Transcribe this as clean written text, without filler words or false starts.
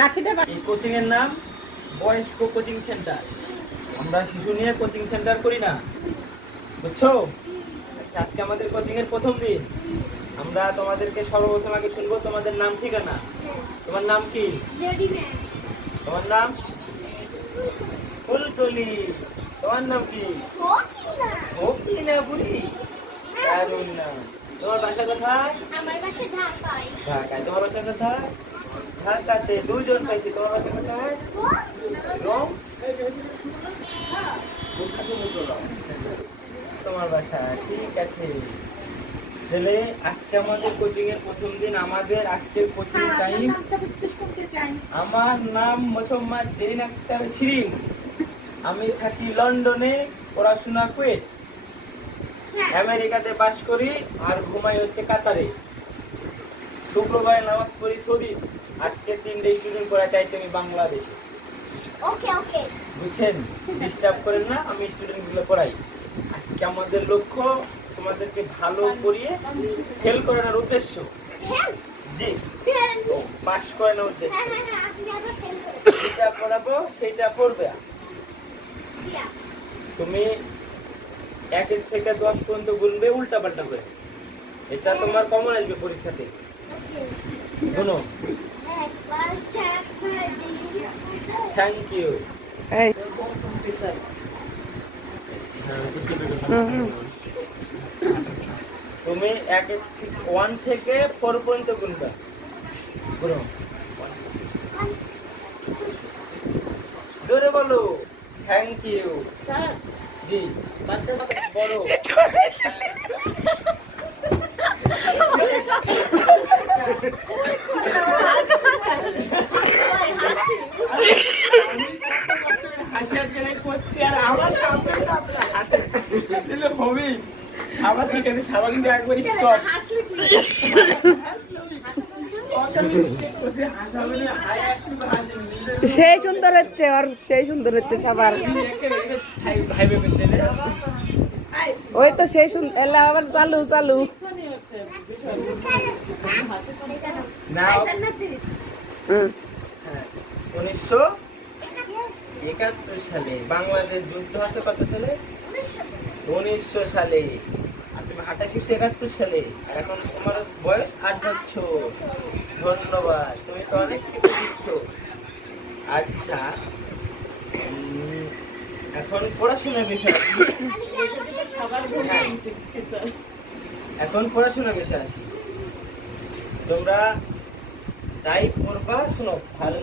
এই কোচিং এর নাম বয়স্ক কোচিং সেন্টার। আমরা শিশু নিয়ে কোচিং সেন্টার করি না, বুঝছো? আচ্ছা, আজকে আমাদের কোচিং এর প্রথম দিন। আমরা তোমাদেরকে সর্বপ্রথম আগে শুনবো তোমাদের নাম ঠিকানা। তোমার নাম কি? তোমার নাম ফুলটুলি। তোমার নাম কি? সকিনা বুড়ি। দারুণ নাম। তোমার বাসা কোথায়? আমার বাসা ঢাকায়। ঢাকায়। তোমার বাসা কোথায়? ঢাকাতে। দুইজন পাইছি। তোমার বাসা কোথায়? রং? তোমার বাসা, ঠিক আছে। তাহলে আজকে আমাদের কোচিং এর প্রথম দিন। আমাদের আজকের কোচিং টাইম। আমার নাম মোহাম্মদ জেরিন আক্তার শিরিন। আমি থাকি লন্ডনে, পড়াশোনা কুয়েট, আমেরিকাতে বাস করি, আর ঘুমাই হচ্ছে কাতারে। শুক্রবারে নামাজ পড়ি সৌদি। আজকে 3 স্টুডেন্ট পড়াতে আইছি আমি বাংলাদেশে। ওকে ওকে। বুঝছেন? ডিস্টার্ব করেন না, আমি স্টুডেন্ট গুলো পড়াই। আজকে আমাদের লক্ষ্য তোমাদেরকে ভালো করিয়ে ফেল করানোর উদ্দেশ্য। ফেল? জি, ফেল। পাস করানোর উদ্দেশ্য। হ্যাঁ, আপনি আবার ফেল করেন। যেটা পড়াবো সেটা পড়বে। ইয়া। তুমি 1 থেকে 10 পর্যন্ত গুনবে উল্টা পাল্টা করে। এটা তোমার কমন আসবে পরীক্ষাতে। ওকে। গুনো। 1 + 4 = থ্যাংক ইউ। এই তুমি 1 থেকে 4 পর্যন্ত গুনবে। গুনো। জোরে বলো। Thank you. স্যার। জি। বাচ্চাটা বড়। সেই সুন্দর হচ্ছে, ওর সেই সুন্দর হচ্ছে সবার। ওই তো সেই সুন্দর। এলা আবার চালু চালু। হুম। 1971 সালে বাংলাদেশ যুদ্ধ হচ্ছে কত সালে? 1900 সালে। আর তুমি 8871 সালে। আর এখন তোমার বয়স 8 বছর। ধন্যবাদ, তুমি তো অনেক কিছু দিচ্ছ। আচ্ছা, এখন পড়াশোনার বিষয় আসি। এখন পড়াশোনার বিষয় আসি। তোমরা যাই পড়বা, শোনো ভালো